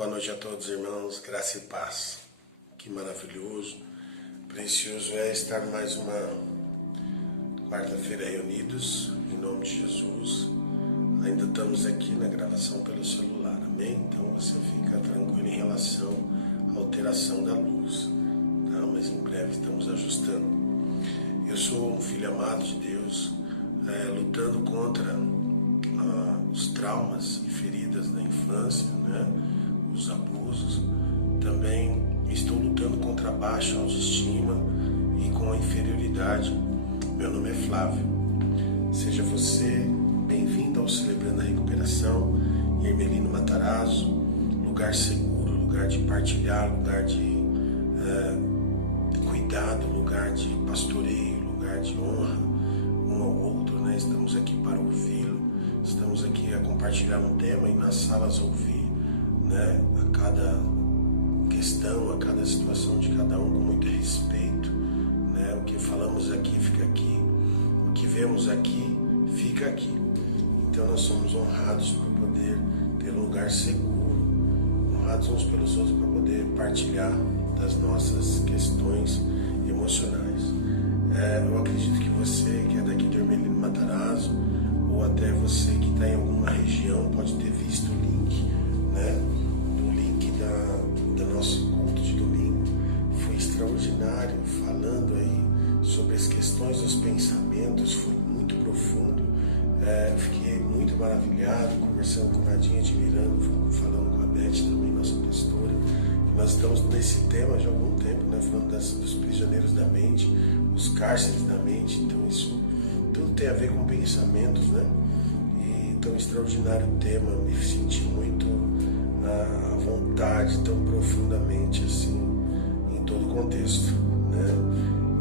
Boa noite a todos, irmãos, graça e paz. Que maravilhoso, precioso é estar mais uma quarta-feira reunidos, em nome de Jesus. Ainda estamos aqui na gravação pelo celular, amém? Então você fica tranquilo em relação à alteração da luz, tá? Mas em breve estamos ajustando. Eu sou um filho amado de Deus, lutando contra os traumas e feridas da infância, né? Os abusos. Também estou lutando contra a baixa autoestima e com a inferioridade. Meu nome é Flávio. Seja você bem-vindo ao Celebrando a Recuperação, Hermelino Matarazzo, lugar seguro, lugar de partilhar, lugar de cuidado, lugar de pastoreio, lugar de honra um ao outro, né? Estamos aqui para ouvi-lo, estamos aqui a compartilhar um tema e nas salas ouvir, né? A cada questão, a cada situação de cada um com muito respeito, né? O que falamos aqui fica aqui, o que vemos aqui fica aqui. Então nós somos honrados por poder ter um lugar seguro, honrados uns pelos outros para poder partilhar das nossas questões emocionais. Eu acredito que você que é daqui do Hermelino Matarazzo, ou até você que está em alguma região, pode ter visto o link, né? O link do nosso culto de domingo. Foi extraordinário, falando aí sobre as questões dos pensamentos, foi muito profundo. Fiquei muito maravilhado, conversando com a Nadinha, admirando, falando com a Beth também, nossa pastora. Nós estamos nesse tema já há algum tempo, né? Falando dos prisioneiros da mente, os cárceres da mente. Então isso tudo tem a ver com pensamentos, né? E tão extraordinário o tema, me senti muito à vontade, tão profundamente assim, em todo o contexto, né?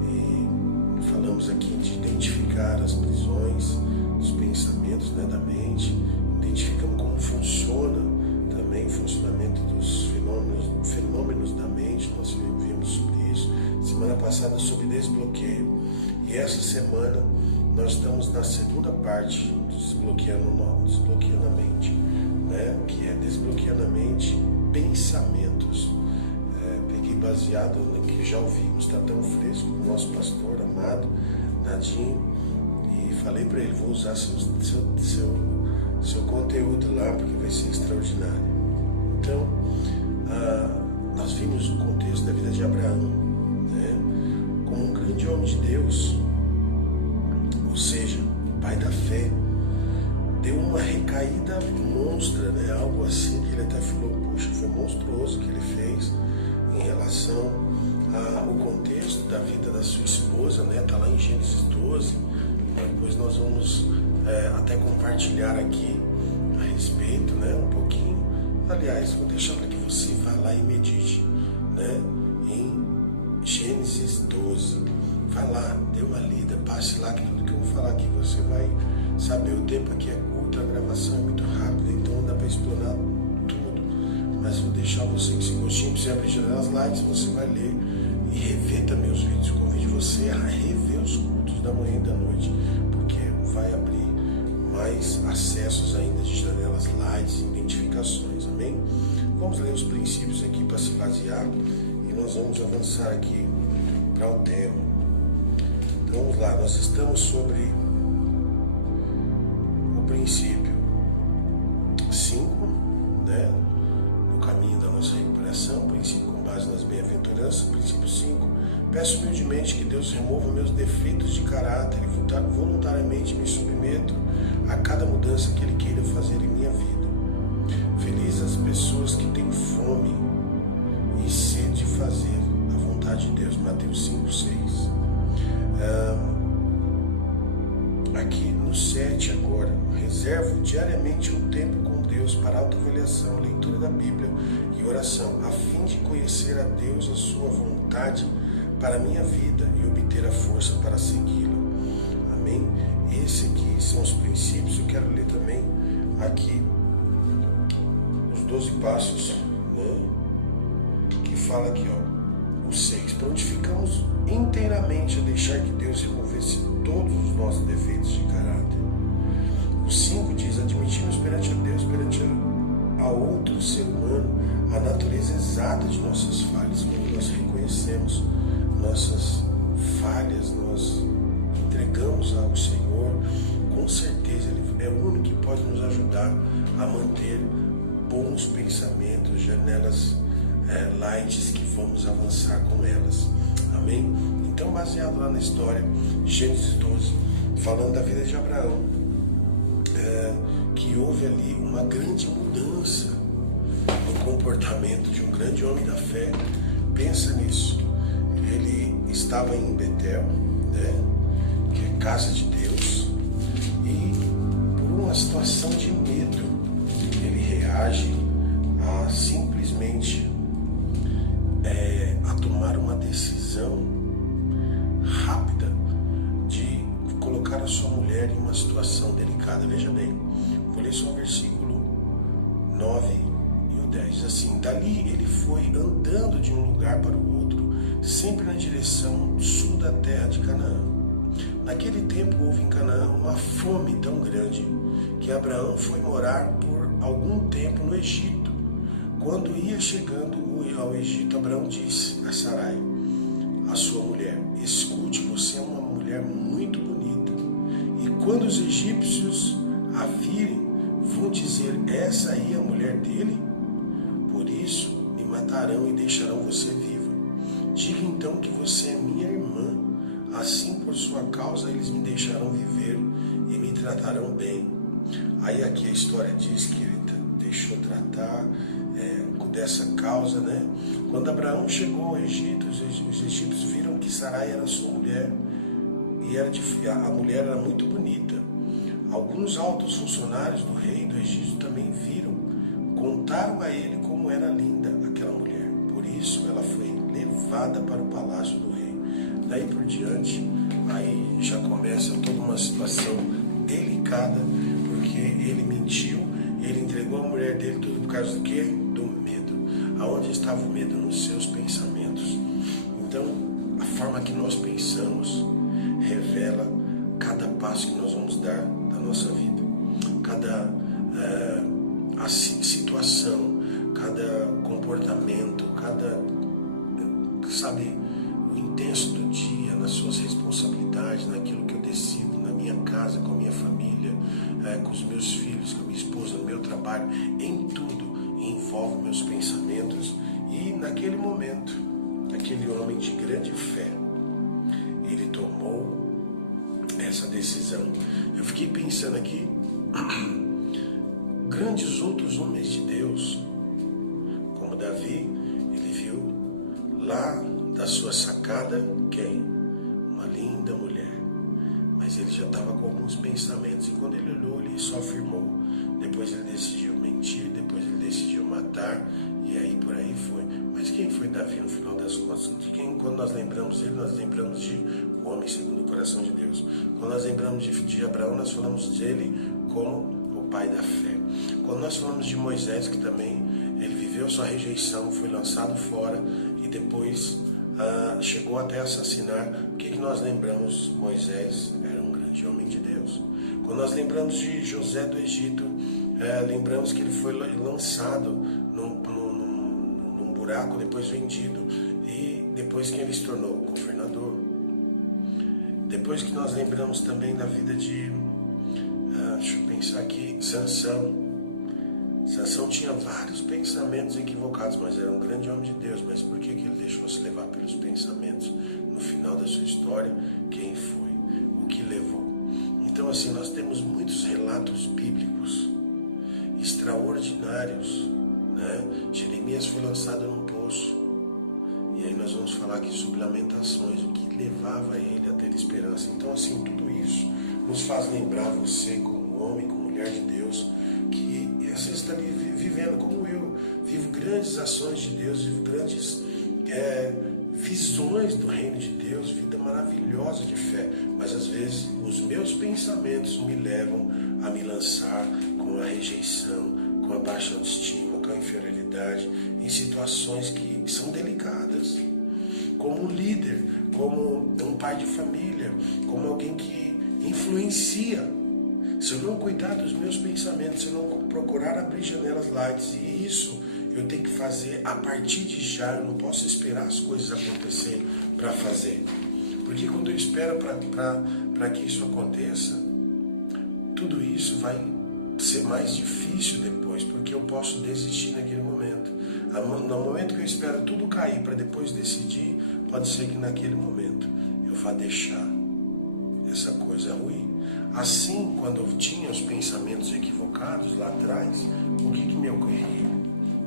E falamos aqui de identificar as prisões, os pensamentos, né, da mente, identificamos como funciona também o funcionamento dos fenômenos da mente. Nós vimos sobre isso semana passada, sobre desbloqueio, e essa semana nós estamos na segunda parte do desbloqueando a mente, né, que é desbloqueando a mente, pensamentos. Peguei baseado no que já ouvimos, está tão fresco, o nosso pastor amado Nadinho, e falei para ele, vou usar seu conteúdo lá, porque vai ser extraordinário. Então, nós vimos o contexto da vida de Abraão, né, como um grande homem de Deus, ou seja, pai da fé. Deu uma recaída monstra, né, algo assim que ele até falou, puxa, foi monstruoso o que ele fez em relação ao contexto da vida da sua esposa, né, tá lá em Gênesis 12, depois nós vamos até compartilhar aqui a respeito, né, um pouquinho. Aliás, vou deixar para que você vá lá e medite, né, em Gênesis 12. Vá lá, dê uma lida, passe lá, que tudo que eu vou falar aqui você vai saber. O tempo aqui é curto, a gravação é muito rápida, então não dá para explorar tudo. Mas vou deixar você que se gostinho, para você abrir as lives, você vai ler e rever também os vídeos. Convido você a rever os cultos da manhã e da noite, porque vai abrir mais acessos ainda de janelas, lives, identificações, amém? Vamos ler os princípios aqui para se basear e nós vamos avançar aqui para o tema. Então vamos lá, nós estamos sobre o princípio 5, né? No caminho da nossa recuperação, princípio com base nas bem-aventuranças, princípio 5. Peço humildemente que Deus remova meus defeitos de caráter e voluntariamente me submeto a cada mudança que Ele queira fazer em minha vida. Felizes as pessoas que têm fome e sede de fazer a vontade de Deus. Mateus 5, 6. Aqui no 7 agora, reservo diariamente um tempo com Deus para autoavaliação, leitura da Bíblia e oração, a fim de conhecer a Deus, a sua vontade para a minha vida e obter a força para segui-la. Amém? Esse aqui são os princípios. Eu quero ler também aqui os 12 passos, né, que fala aqui, ó, o 6. Prontificamos inteiramente a deixar que Deus removesse todos os nossos defeitos de caráter. O 5 diz, admitimos perante a Deus, perante a outro ser humano, a natureza exata de nossas falhas. Quando nós reconhecemos nossas falhas, nós entregamos ao Senhor, com certeza Ele é o único que pode nos ajudar a manter bons pensamentos, janelas lights que vamos avançar com elas. Amém? Então, baseado lá na história, Gênesis 12, falando da vida de Abraão, que houve ali uma grande mudança no comportamento de um grande homem da fé. Pensa nisso. Ele estava em Betel, né, que é casa de Deus, e por uma situação de medo, ele reage a simplesmente a tomar uma decisão rápida de colocar a sua mulher em uma situação delicada. Veja bem, vou ler só o versículo 9 e o 10. Diz assim: dali ele foi andando de um lugar para o outro, sempre na direção sul da terra de Canaã. Naquele tempo houve em Canaã uma fome tão grande que Abraão foi morar por algum tempo no Egito. Quando ia chegando ao Egito, Abraão disse a Sarai, a sua mulher: escute, você é uma mulher muito bonita, e quando os egípcios a virem, vão dizer, essa aí é a mulher dele? Por isso me matarão e deixarão você viva. Diga então que você é minha irmã, assim por sua causa eles me deixarão viver e me tratarão bem. Aí aqui a história diz que ele deixou tratar dessa causa, né? Quando Abraão chegou ao Egito, os egípcios viram que Sarai era sua mulher, e a mulher era muito bonita. Alguns altos funcionários do rei do Egito também viram, contaram a ele como era linda aquela mulher. Por isso ela foi levada para o palácio do rei. Daí por diante, aí já começa toda uma situação delicada, porque ele mentiu, ele entregou a mulher dele tudo por causa do quê? Do medo. Aonde estava o medo? Nos seus pensamentos. Então, a forma que nós pensamos revela cada passo que nós vamos dar da nossa vida. Cada situação, cada comportamento, o intenso do dia, nas suas responsabilidades, naquilo que eu decido, na minha casa, com a minha família, com os meus filhos, com a minha esposa, no meu trabalho, em tudo envolve meus pensamentos. E naquele momento, aquele homem de grande fé, ele tomou essa decisão. Eu fiquei pensando aqui, grandes outros homens de Deus, como Davi, ele viu lá da sua sacada, quem? Uma linda mulher. Mas ele já estava com alguns pensamentos, e quando ele olhou, ele só afirmou. Depois ele decidiu mentir, depois ele decidiu matar, e aí por aí foi. Mas quem foi Davi no final das contas? De quem, quando nós lembramos dele, nós lembramos de o homem segundo o coração de Deus. Quando nós lembramos de Abraão, nós falamos dele como o pai da fé. Quando nós falamos de Moisés, que também ele viveu sua rejeição, foi lançado fora e depois chegou até assassinar, o que nós lembramos? Moisés era um grande homem de Deus. Quando nós lembramos de José do Egito, lembramos que ele foi lançado num buraco, depois vendido, e depois que ele se tornou governador. Depois que nós lembramos também da vida de, deixa eu pensar aqui, Sansão. Sansão tinha vários pensamentos equivocados, mas era um grande homem de Deus. Mas por que ele deixou se levar pelos pensamentos? No final da sua história, quem foi? O que levou? Então assim, nós temos muitos relatos bíblicos extraordinários, né? Jeremias foi lançado num poço, e aí nós vamos falar aqui sobre Lamentações, o que levava ele a ter esperança. Então assim, tudo isso nos faz lembrar você como homem, como mulher de Deus, que você está vivendo como eu, vivo grandes ações de Deus, vivo grandes visões do reino de Deus, vida maravilhosa de fé, mas às vezes os meus pensamentos me levam a me lançar com a rejeição, com a baixa autoestima, com a inferioridade, em situações que são delicadas, como um líder, como um pai de família, como alguém que influencia. Se eu não cuidar dos meus pensamentos, se eu não procurar abrir janelas lights, e isso eu tenho que fazer a partir de já, eu não posso esperar as coisas acontecer para fazer. Porque quando eu espero para que isso aconteça, tudo isso vai ser mais difícil depois, porque eu posso desistir naquele momento. No momento que eu espero tudo cair para depois decidir, pode ser que naquele momento eu vá deixar essa coisa ruim. Assim, quando eu tinha os pensamentos equivocados lá atrás, o que me ocorria?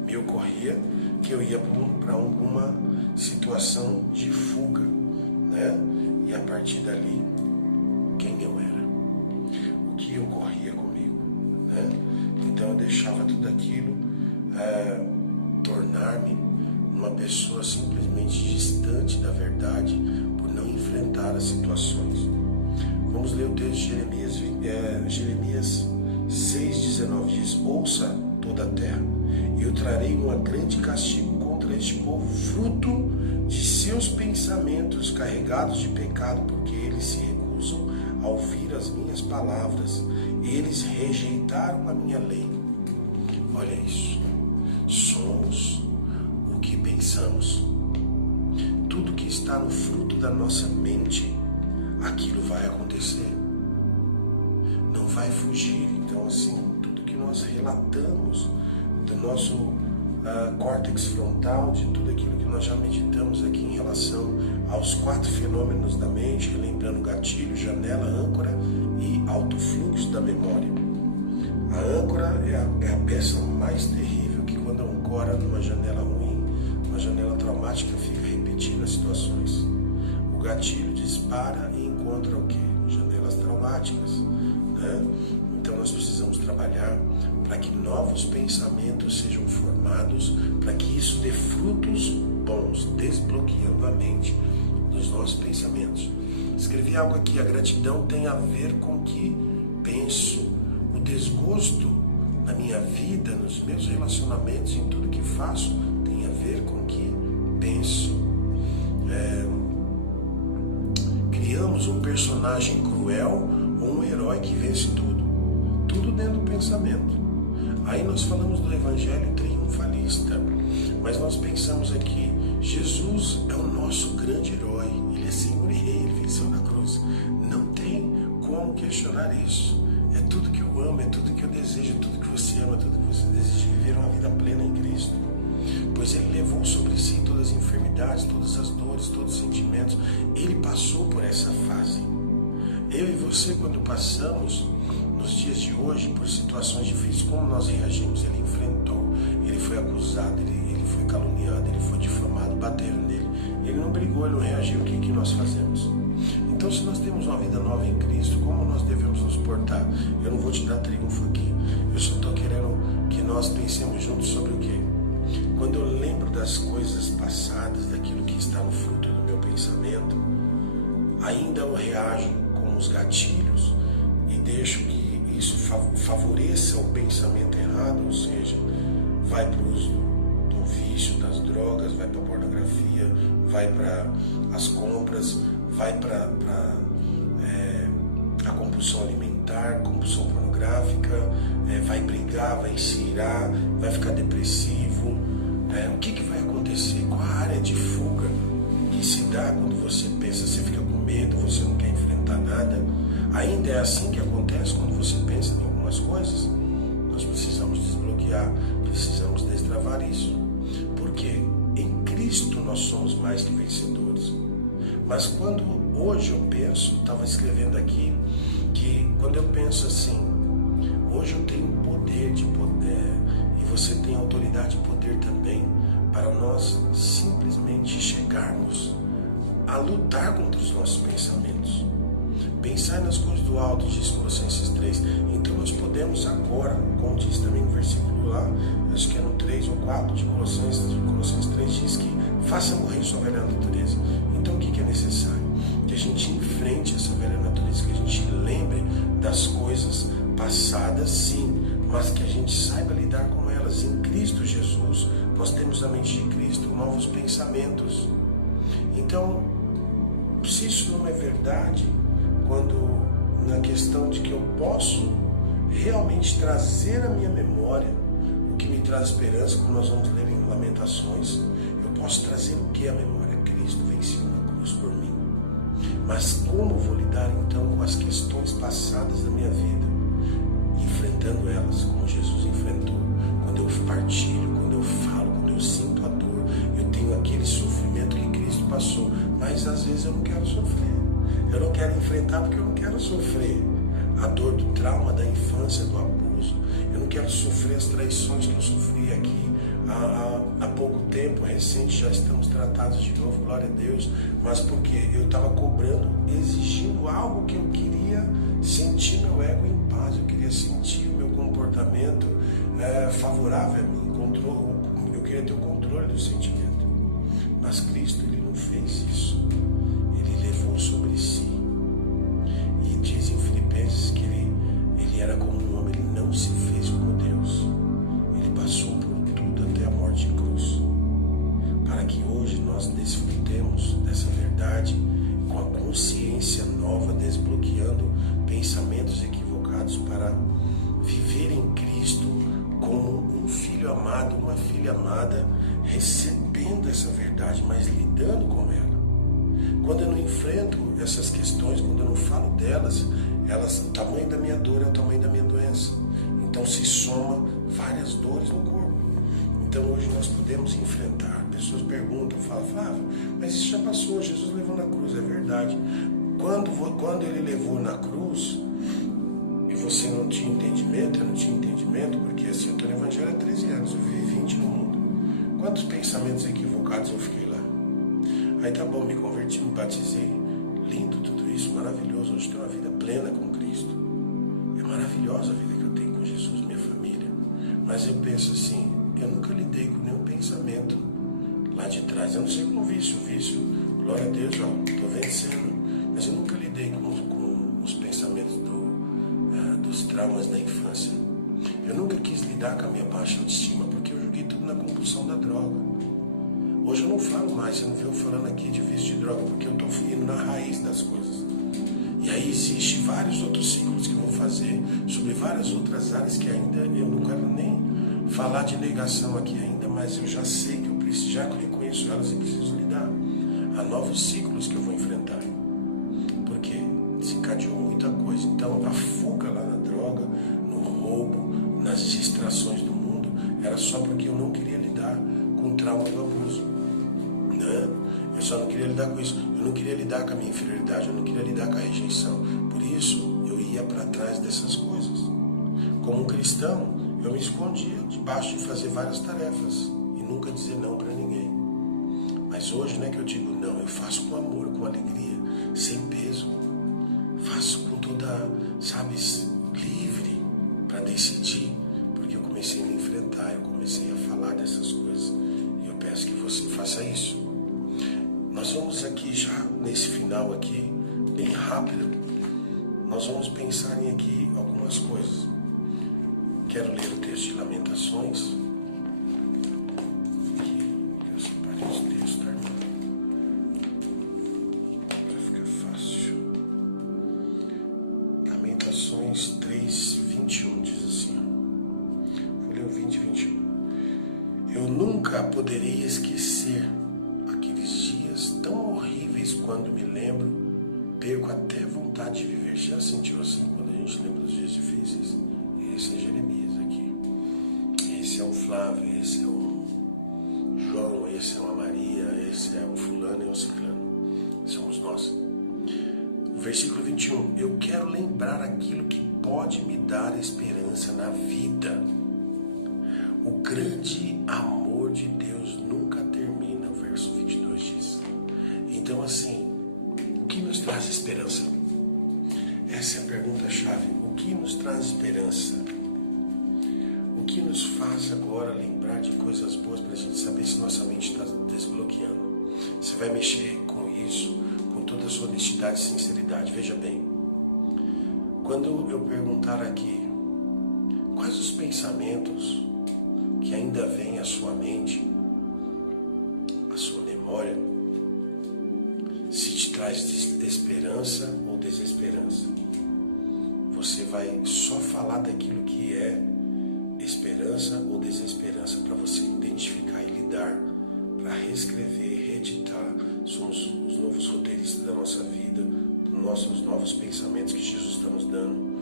Me ocorria que eu ia para alguma situação de fuga, né? E a partir dali, quem eu era? O que ocorria comigo, né? Então eu deixava tudo aquilo tornar-me uma pessoa simplesmente distante da verdade por não enfrentar as situações. Vamos ler o texto de Jeremias 6,19, diz: ouça toda a terra, e eu trarei um grande castigo contra este povo, fruto de seus pensamentos carregados de pecado, porque eles se recusam a ouvir as minhas palavras, eles rejeitaram a minha lei. Olha isso, somos o que pensamos. Tudo que está no fruto da nossa mente, aquilo vai acontecer, não vai fugir. Então, assim, tudo que nós relatamos do nosso córtex frontal, de tudo aquilo que nós já meditamos aqui em relação aos 4 fenômenos da mente, lembrando gatilho, janela, âncora e alto fluxo da memória. A âncora é a peça mais terrível, que quando ancora numa janela ruim, uma janela traumática, fica repetindo as situações. O gatilho dispara e encontra o quê? Janelas traumáticas, né? Então nós precisamos trabalhar para que novos pensamentos sejam formados, para que isso dê frutos bons, desbloqueando a mente dos nossos pensamentos. Escrevi algo aqui: a gratidão tem a ver com o que penso. O desgosto na minha vida, nos meus relacionamentos, em tudo que faço, tem a ver com o que penso. Criamos um personagem cruel ou um herói que vence tudo dentro do pensamento. Aí nós falamos do evangelho triunfalista, mas nós pensamos aqui: Jesus é o nosso grande herói, ele é Senhor e Rei, ele venceu na cruz. Não tem como questionar isso. É tudo que eu amo, é tudo que eu desejo, é tudo que você ama, é tudo que você deseja, viver uma vida plena em Cristo. Pois ele levou sobre si todas as enfermidades, todas as dores, todos os sentimentos. Ele passou por essa fase. Eu e você, quando passamos nos dias de hoje por situações difíceis, como nós reagimos? Ele enfrentou, ele foi acusado, ele foi caluniado, ele foi difamado, bateram nele. Ele não brigou, ele não reagiu. O que nós fazemos? Então, se nós temos uma vida nova em Cristo, como nós devemos nos portar? Eu não vou te dar triunfo aqui. Eu só estou querendo que nós pensemos juntos sobre o quê? Quando eu lembro das coisas passadas, daquilo que está no fruto do meu pensamento, ainda eu reajo com os gatilhos e deixo que isso favoreça o pensamento errado, ou seja, vai para o uso do vício, das drogas, vai para a pornografia, vai para as compras, vai para a compulsão alimentar, compulsão pornográfica, vai brigar, vai se irar, vai ficar depressivo. O que vai acontecer? Qual a área de fuga que se dá quando você pensa? Você fica com medo, você não quer enfrentar nada. Ainda é assim que acontece quando você pensa em algumas coisas? Nós precisamos desbloquear, precisamos destravar isso. Porque em Cristo nós somos mais que vencedores. Mas quando hoje eu penso, estava escrevendo aqui, que quando eu penso assim, hoje eu tenho poder de poder, e você tem autoridade e poder também, para nós simplesmente chegarmos a lutar contra os nossos pensamentos. Pensar nas coisas do alto, diz Colossenses 3. Então nós podemos agora, como diz também no versículo lá, acho que é no 3 ou 4 de Colossenses 3, diz que faça morrer sua velha natureza. Então o que é necessário? Que a gente enfrente essa velha natureza, que a gente lembre das coisas passadas, sim, mas que a gente saiba lidar com elas. Em Cristo Jesus, nós temos na mente de Cristo novos pensamentos. Então, se isso não é verdade, quando na questão de que eu posso realmente trazer à minha memória o que me traz esperança, como nós vamos ler em Lamentações, eu posso trazer o que à memória? Cristo venceu na cruz por mim. Mas como vou lidar então com as questões passadas da minha vida? Enfrentando elas como Jesus enfrentou. Quando eu partilho, quando eu falo, quando eu sinto a dor, eu tenho aquele sofrimento que Cristo passou, mas às vezes eu não quero sofrer. Eu não quero enfrentar porque eu não quero sofrer a dor do trauma da infância, do abuso. Eu não quero sofrer as traições que eu sofri aqui há pouco tempo, recente, já estamos tratados de novo, glória a Deus. Mas porque eu estava cobrando, exigindo algo que eu queria sentir meu ego em paz, eu queria sentir o meu comportamento favorável a mim, eu queria ter o controle do sentimento. Mas Cristo, Ele não fez isso. Ele levou sobre si. E diz em Filipenses que ele era como um homem, ele não se fez como Deus. Ele passou por tudo até a morte em cruz. Para que hoje nós desfrutemos dessa verdade com a consciência nova, desbloqueando pensamentos equivocados para viver em Cristo como um filho amado, uma filha amada, recebendo essa verdade, mas lidando com ela. Quando eu não enfrento essas questões, quando eu não falo delas, o tamanho da minha dor é o tamanho da minha doença. Então se soma várias dores no corpo. Então hoje nós podemos enfrentar. Pessoas perguntam, falam, Flávio, mas isso já passou, Jesus levou na cruz, é verdade. Quando ele levou na cruz, e você não tinha entendimento, eu não tinha entendimento, porque assim, eu estou no Evangelho há 13 anos, eu vivi 20 no mundo. Quantos pensamentos equivocados eu fiquei lá? Aí tá bom, me converti, me batizei. Lindo tudo isso, maravilhoso. Hoje tenho uma vida plena com Cristo. É maravilhosa a vida que eu tenho com Jesus, minha família. Mas eu penso assim, eu nunca lidei com nenhum pensamento lá de trás. Eu não sei como vício. Glória a Deus, estou vencendo. Mas eu nunca lidei com os pensamentos dos traumas da infância. Eu nunca quis lidar com a minha baixa autoestima, porque eu joguei tudo na compulsão da droga. Hoje eu não falo mais, você não viu eu falando aqui de vício de droga, porque eu estou indo na raiz das coisas. E aí existem vários outros ciclos que eu vou fazer sobre várias outras áreas que ainda eu não quero nem falar de negação aqui ainda, mas eu já sei que eu preciso, já reconheço elas e preciso lidar. Há novos ciclos que eu vou enfrentar, porque desencadeou muita coisa. Então a fuga lá na droga, no roubo, nas distrações do mundo, era só porque eu não queria lidar com o trauma do abuso. Eu só não queria lidar com isso. Eu não queria lidar com a minha inferioridade, eu não queria lidar com a rejeição. Por isso, eu ia para trás dessas coisas. Como um cristão, eu me escondia debaixo de fazer várias tarefas e nunca dizer não para ninguém. Mas hoje não é que eu digo não, eu faço com amor, com alegria, sem peso. Faço com toda, livre para decidir, porque eu comecei a me enfrentar, eu comecei a falar dessas coisas. E eu peço que você faça isso. Nós vamos aqui já, nesse final aqui, bem rápido, nós vamos pensar em aqui algumas coisas. Quero ler o texto de Lamentações. Aqui, eu separei os textos, tá, irmão? Para ficar fácil. Lamentações 3:21 diz assim. Vou ler o 20 e 21. Eu nunca poderei esquecer tão horríveis quando me lembro, perco até vontade de viver. Já sentiu assim quando a gente lembra dos dias difíceis? Esse é Jeremias aqui. Esse é o Flávio, esse é o João, esse é uma Maria, esse é um fulano e um ciclano. Somos nós. Versículo 21. Eu quero lembrar aquilo que pode me dar esperança na vida. O grande amor de Deus nunca termina, o verso 22 diz. Então assim, o que nos traz esperança? Essa é a pergunta-chave. O que nos traz esperança? O que nos faz agora lembrar de coisas boas para a gente saber se nossa mente está desbloqueando? Você vai mexer com isso com toda a sua honestidade e sinceridade. Veja bem, quando eu perguntar aqui, quais os pensamentos que ainda vêm à sua mente, à sua memória, se te traz esperança ou desesperança? Você vai só falar daquilo que é esperança ou desesperança para você identificar e lidar, para reescrever, reeditar. Somos os novos roteiristas da nossa vida, dos nossos novos pensamentos que Jesus está nos dando.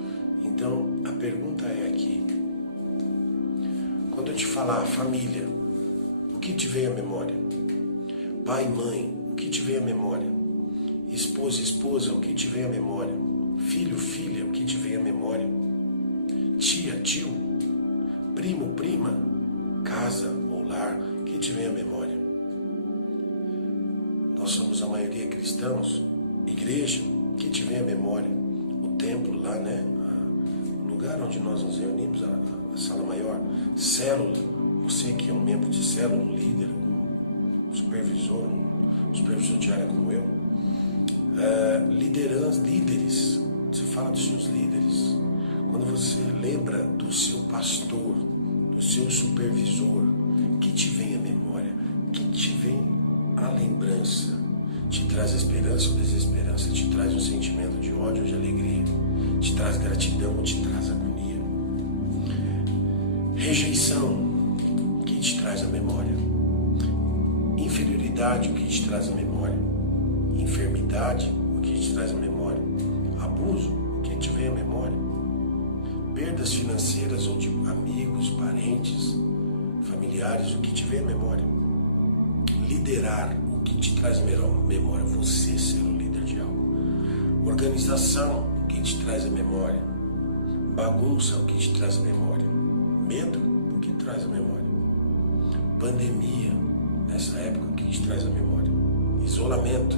Então, a pergunta é aqui, quando eu te falar família, o que te vem à memória? Pai, mãe, o que te vem à memória? Esposa, esposa, o que te vem à memória? Filho, filha, o que te vem à memória? Tia, tio, primo, prima, casa ou lar, o que te vem à memória? Nós somos a maioria cristãos, igreja, o que te vem à memória? O templo lá, né? O lugar onde nós nos reunimos, a sala maior, célula, você que é um membro de célula, um líder, um supervisor de área como eu, liderança, líderes, você fala dos seus líderes, quando você lembra do seu pastor, do seu supervisor, o que te vem à memória? O que te vem à lembrança? Te traz esperança ou desesperança? Te traz um sentimento de ódio ou de alegria? Te traz gratidão ou te traz agonia? Rejeição, o que te traz à memória? Inferioridade, o que te traz à memória? Enfermidade, o que te traz à memória? Abuso, o que te vem à memória? Perdas financeiras ou de amigos, parentes, familiares, o que te vem à memória? Liderar, o que te traz à memória? Você ser o líder de algo. Organização, o que te traz à memória? Bagunça, o que te traz à memória? Medo, o que te traz à memória? Pandemia, nessa época, o que te traz à memória? Isolamento,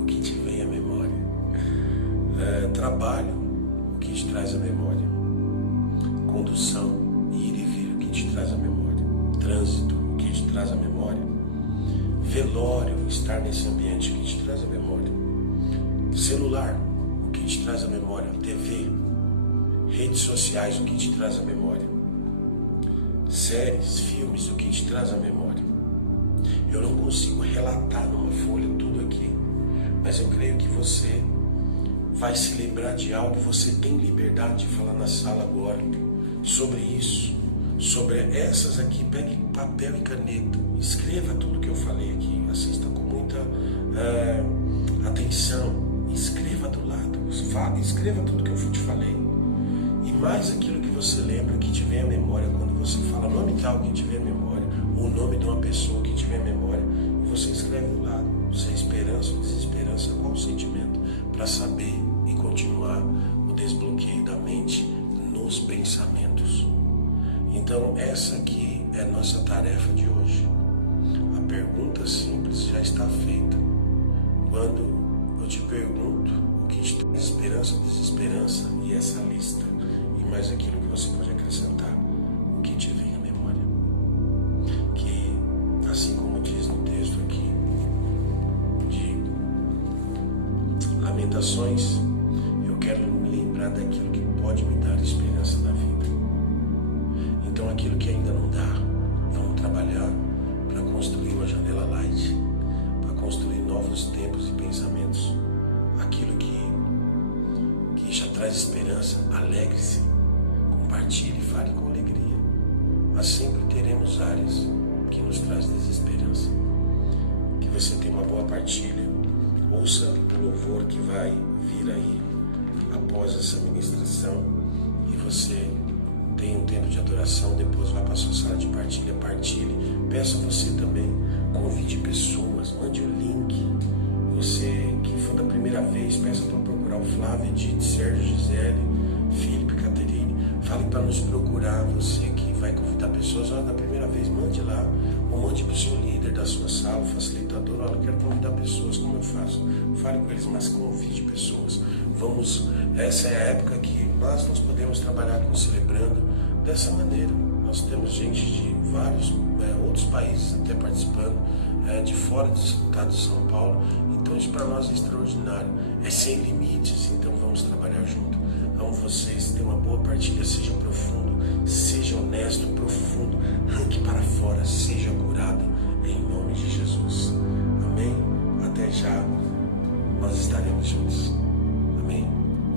o que te vem à memória? Trabalho, o que te traz à memória? Condução, ir e vir, o que te traz à memória? Trânsito, o que te traz à memória? Velório, estar nesse ambiente, o que te traz à memória? Celular, o que te traz à memória? TV, redes sociais, o que te traz à memória? Séries, filmes, o que te traz à memória? Eu não consigo relatar numa folha tudo aqui, mas eu creio que você vai se lembrar de algo, você tem liberdade de falar na sala agora sobre isso, sobre essas aqui. Pegue papel e caneta, escreva tudo que eu falei aqui, assista com muita atenção, escreva do lado, escreva tudo que eu te falei, e mais aquilo que você lembra, que te vem à memória, quando você fala nome tal que te vem à memória, ou o nome de uma pessoa que te vem à memória, e você escreve do lado, se é esperança ou desesperança, qual o sentimento, para saber e continuar o desbloqueio da mente nos pensamentos. Então essa aqui é a nossa tarefa de hoje. A pergunta simples já está feita. Quando eu te pergunto o que te traz esperança ou desesperança, e essa lista, e mais aquilo que você pode acrescentar, o que te vem à memória? Que, assim como diz no texto aqui de Lamentações, eu quero me lembrar daquilo que pode me dar esperança na vida. Então aquilo que ainda não dá, vamos trabalhar para construir uma janela light, para construir novos tempos e pensamentos. Aquilo que já traz esperança, alegre-se, compartilhe, fale com alegria. Mas sempre teremos áreas que nos traz desesperança. Que você tenha uma boa partilha, ouça o louvor que vai vir aí após essa ministração, e você tem um tempo de adoração, depois vai para a sua sala de partilha, partilhe. Peço a você também, convide pessoas, mande o link. Você que for da primeira vez, peça para procurar o Flávio, Edith, Sérgio, Gisele, Felipe, Caterine. Fale para nos procurar. Você que vai convidar pessoas, da primeira vez, mande lá, ou mande para o seu líder da sua sala, o facilitador. Olha, eu quero convidar pessoas, como eu faço? Fale com eles, mas convide pessoas. Essa é a época que nós podemos trabalhar com Celebrando dessa maneira. Nós temos gente de vários outros países até participando, de fora do estado de São Paulo. Então isso para nós é extraordinário, é sem limites. Então vamos trabalhar junto. Amo vocês, tenham uma boa partilha, seja profundo, seja honesto, profundo, arranque para fora, seja curado em nome de Jesus. Amém? Até já, nós estaremos juntos.